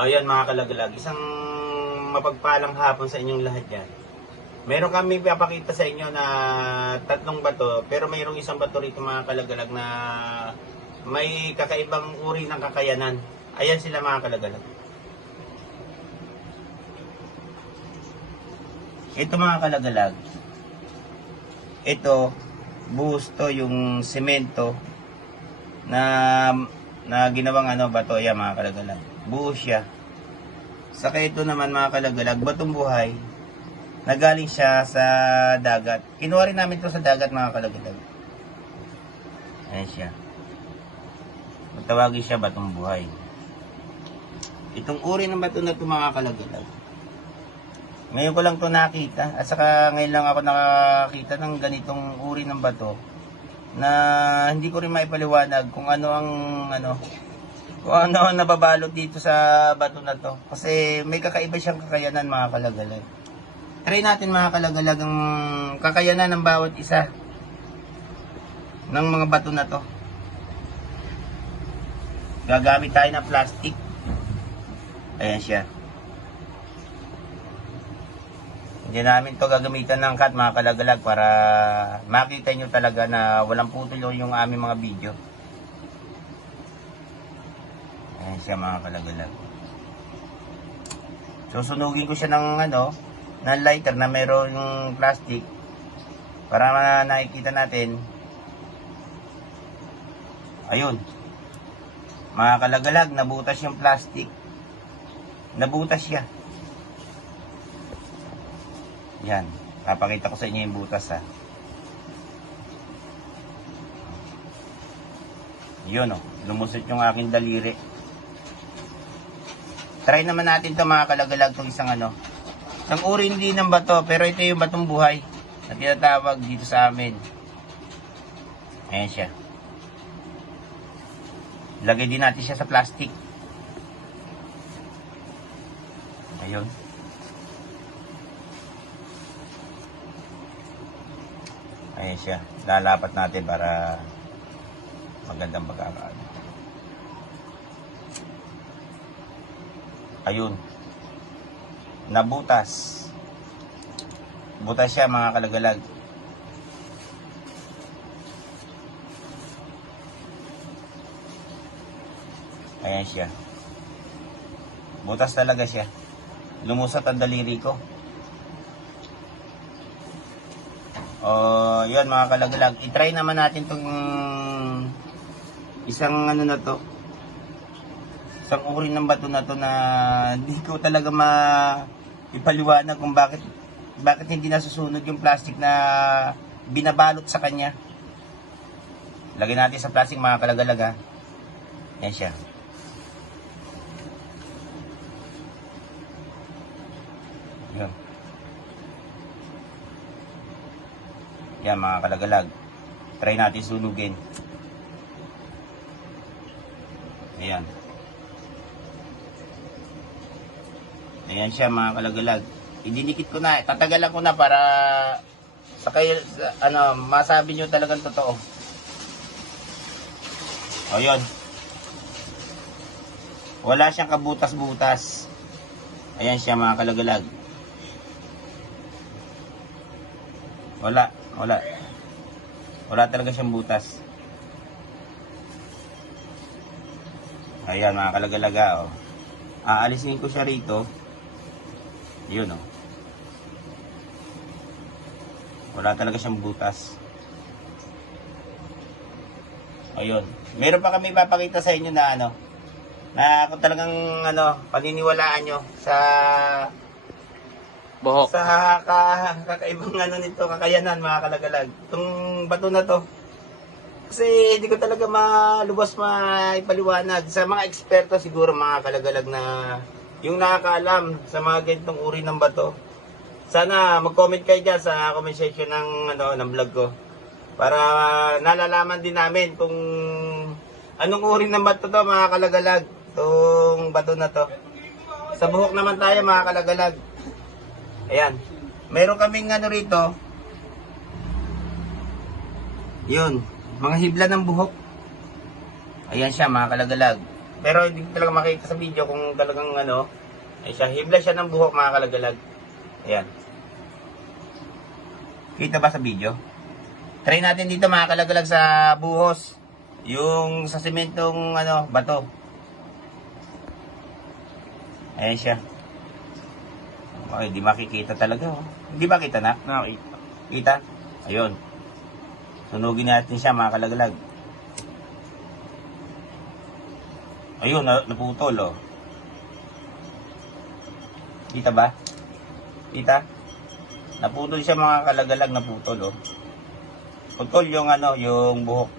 Ayan mga kalagalag, isang mapagpalang hapon sa inyong lahat yan. Meron kami papakita sa inyo na tatlong bato, pero mayroong isang bato rito mga kalagalag na may kakaibang uri ng kakayanan. Ayan sila mga kalagalag. Ito mga kalagalag, ito, buhos to yung semento na ginawang bato. Ayan mga kalagalag, buhos siya. Saka ito naman mga kalagalag, batong buhay na galing siya sa dagat. Kinuha rin namin ito sa dagat mga kalagalag. Ayan siya. Matawagin siya batong buhay. Itong uri ng bato na ito mga kalagalag, ngayon ko lang ito nakita. At saka ngayon lang ako nakakita ng ganitong uri ng bato na hindi ko rin maipaliwanag kung ano ang kung ano ang nababalot dito sa bato na to. Kasi may kakaiba siyang kakayanan mga kalagalag. Try natin mga kalagalag ang kakayanan ng bawat isa ng mga bato na to. Gagamit tayo ng plastic. Ayan siya. Hindi namin to gagamitan ng cut mga kalagalag para makita nyo talaga na walang putol yung aming mga video. Ayan siya mga kalagalag. Susunugin ko siya ng ng lighter na meron yung plastic para nakikita natin. Ayun. Mga kalagalag, nabutas yung plastic. Nabutas siya. Yan. Papakita ko sa inyo yung butas ha. Yun lumusot yung aking daliri. Try naman natin to mga kalagalag, itong isang isang uri hindi ng bato, pero ito yung batong buhay na tinatawag dito sa amin. Ayan siya. Lagay din natin siya sa plastic. Ayun. Ayan siya. Lalapat natin para magandang pagkakaano. Ayun. Nabutas. Butas siya mga kalagalag. Ayan siya. Butas talaga siya. Lumusot ang daliri ko. Yun mga kalagalag. I-try naman natin tong isang na to. Isang uri ng bato na to na hindi ko talaga ipaliwanag kung bakit hindi nasusunod yung plastic na binabalot sa kanya. Lagyan natin sa plastic mga kalagalag ha. Yan siya. Yan. Yan mga kalagalag. Try natin sunugin. Ayan. Ayan siya mga kalagalag. Idinikit ko na. Tatagalan ko na para sa kayo, masabi nyo talagang totoo. O yun. Wala siyang kabutas-butas. Ayan siya mga kalagalag. Wala talaga siyang butas. Ayan mga kalagalaga aalisin ko siya rito. Yun wala talaga siyang butas. Ayun. Meron pa kami papakita sa inyo na na kung talagang paniniwalaan nyo sa Buhok. sa kakaibang nito, kakayanan mga kalagalag. Itong bato na to. Kasi hindi ko talaga malubos maipaliwanag. Sa mga eksperto siguro mga kalagalag na yung nakakaalam sa mga ganitong uri ng bato. Sana mag-comment kayo dyan sa comment section ng vlog ko. Para nalalaman din namin kung anong uri ng bato to mga kalagalag. Itong bato na to. Sa buhok naman tayo mga kalagalag. Ayan. Meron kaming rito. Yun. Mga hibla ng buhok. Ayan siya mga kalagalag. Pero hindi ko talaga makita sa video kung talagang ano, ay siya, hibla siya ng buhok mga kalagalag. Ayan. Kita ba sa video? Try natin dito mga kalagalag sa buhos. Yung sa sementong ano, bato. Ayan siya. Ay, di makikita talaga. Oh. Hindi ba kita na? Nakita. Kita? Ayun. Sunugin natin siya mga kalagalag. Ayun, naputol oh. Kita ba? Kita? Naputol siya mga kalagalag, naputol oh. Putol yung ano, yung buhok.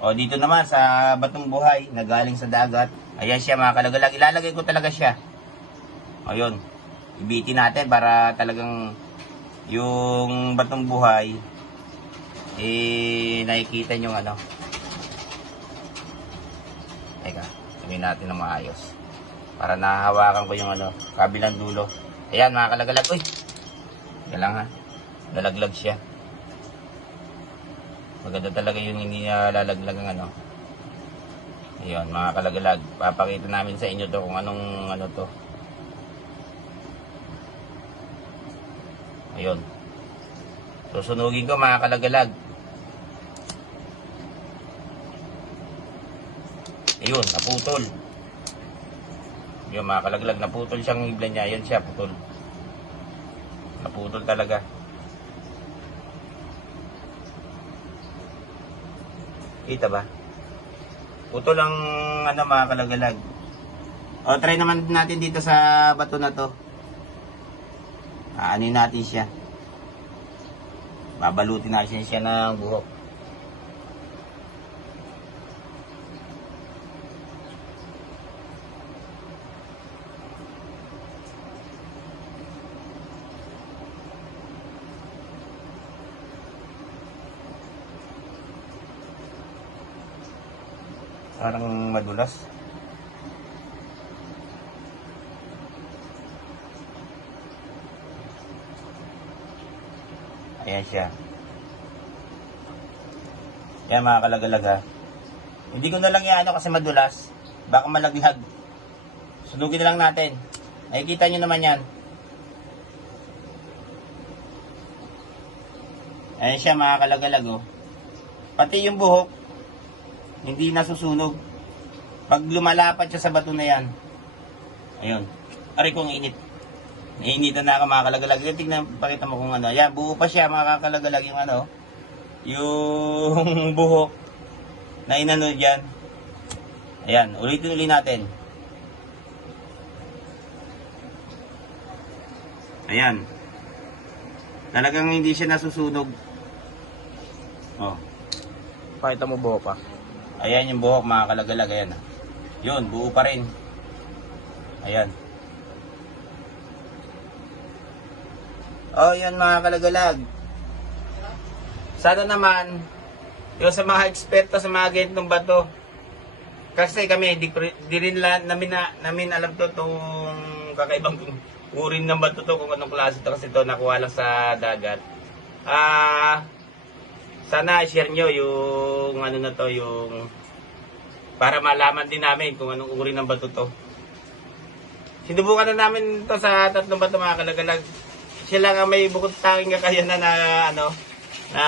O dito naman sa batong buhay na galing sa dagat. Ayan siya mga kalagalag. Ilalagay ko talaga siya. Ayun. Ibitin natin para talagang yung batong buhay nakikita nyo ano. Teka, sabihin natin na maayos. Para nahahawakan ko yung ano, kabilang dulo. Ayan mga kalagalag. Uy! Yan lang ha. Nalaglag siya. Maganda talaga yung hindi niya lalaglag ang ano. Ayun mga kalagalag. Papakita namin sa inyo to kung anong ano to. Ayun. Susunugin ko mga kalagalag. Ayun, naputol. Yung mga kalaglag, naputol siyang hibla niya. Ayun siya, putol. Naputol talaga. Kita ba? Putol ang ano mga kalagalag. O, try naman natin dito sa bato na to. Aanin natin siya. Babalutin natin siya ng buhok. Parang madulas. Ayan siya. Ayan mga kalagalag ha. Hindi ko na lang yan kasi madulas. Baka malaglag. Sunugin na lang natin. Nakikita nyo naman yan. Ayan siya mga kalagalag oh. Pati yung buhok hindi nasusunog. Pag lumalapat siya sa bato na yan. Ayun. Aray kong init. Nainitan na ako mga kalagalag. Tignan, pakita mo kung ano. Yan, buo pa siya mga kalagalag yung ano. Yung buhok na inano dyan. Ayan, ulitin natin. Ayan. Talagang hindi siya nasusunog. Oh. Pakita mo buho pa. Ayan yung buhok mga kalagalag. Ayan. Yun, buo pa rin. Ayan. Oh, yan mga kalagalag. Sana naman, yung sa mga eksperto sa mga ganitong bato. Kasi kami, di rin namin alam to itong kakaibang uri ng bato to, kung anong klase to, kasi to nakuha lang sa dagat. Sana share nyo yung ano na to, yung para malaman din namin kung anong uri ng bato to. Sinubukan na namin to sa tatlong bato mga kalagalag. Sila nga may bukod tanging kakayanan na ano, na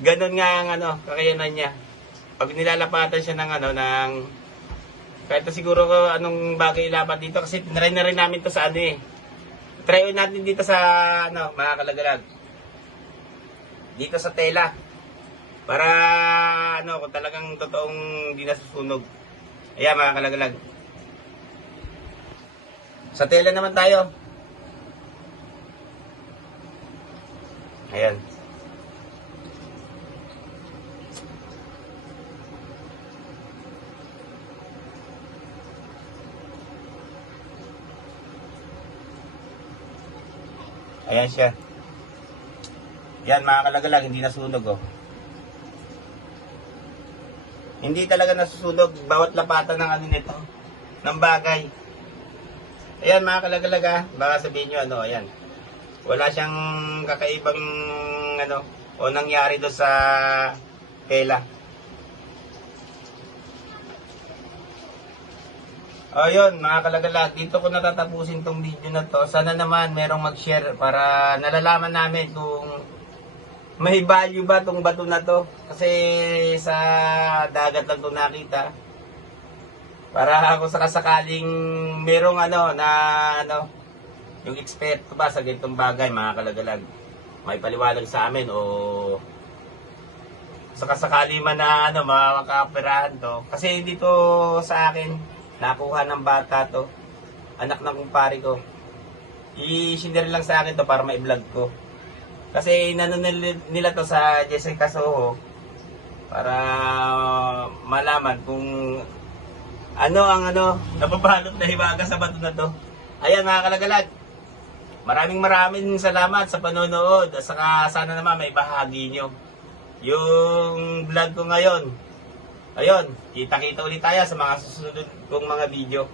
ganun nga ang ano, kakayanan niya. Pag nilalapatan siya ng ano, ng kahit siguro ko anong bagay ilapat dito kasi tinry na rin namin to sa ano eh. Try natin dito sa ano, mga kalagalag. Dito sa tela. Para ano, kung talagang totoong hindi nasusunog. Ayan mga kalagalag. Sa tela naman tayo. Ayan. Ayan siya. Yan mga kalagalag, hindi nasunog oh. Hindi talaga nasusunog bawat lapatan ng ano nito, ng bagay. Ayan mga kalagalag ah, baka sabihin nyo ano, ayan. Wala siyang kakaibang ano, o nangyari doon sa tela. Ayun, mga kalagalag, dito ko natatapusin tong video na to. Sana naman merong mag-share para nalalaman namin kung may value ba tong bato na to. Kasi sa dagat lang to nakita. Para kung sakasakaling merong yung eksperto ba sa ganitong bagay, mga kalagalag, may paliwanag sa amin o sakasakali man na makakapirahan to. Kasi dito sa akin, nakuha ng bata to. Anak ng kumpare ko. I-share lang sa akin to para ma-vlog ko. Kasi inano nila to sa Jessica Soho para malaman kung ang napabalot na hiwaga sa bato na to. Ayan mga kalagalag. Maraming salamat sa panonood. At saka sana naman may bahagi nyo yung vlog ko ngayon. Ayun, kita-kita ulit tayo sa mga susunod kong mga video.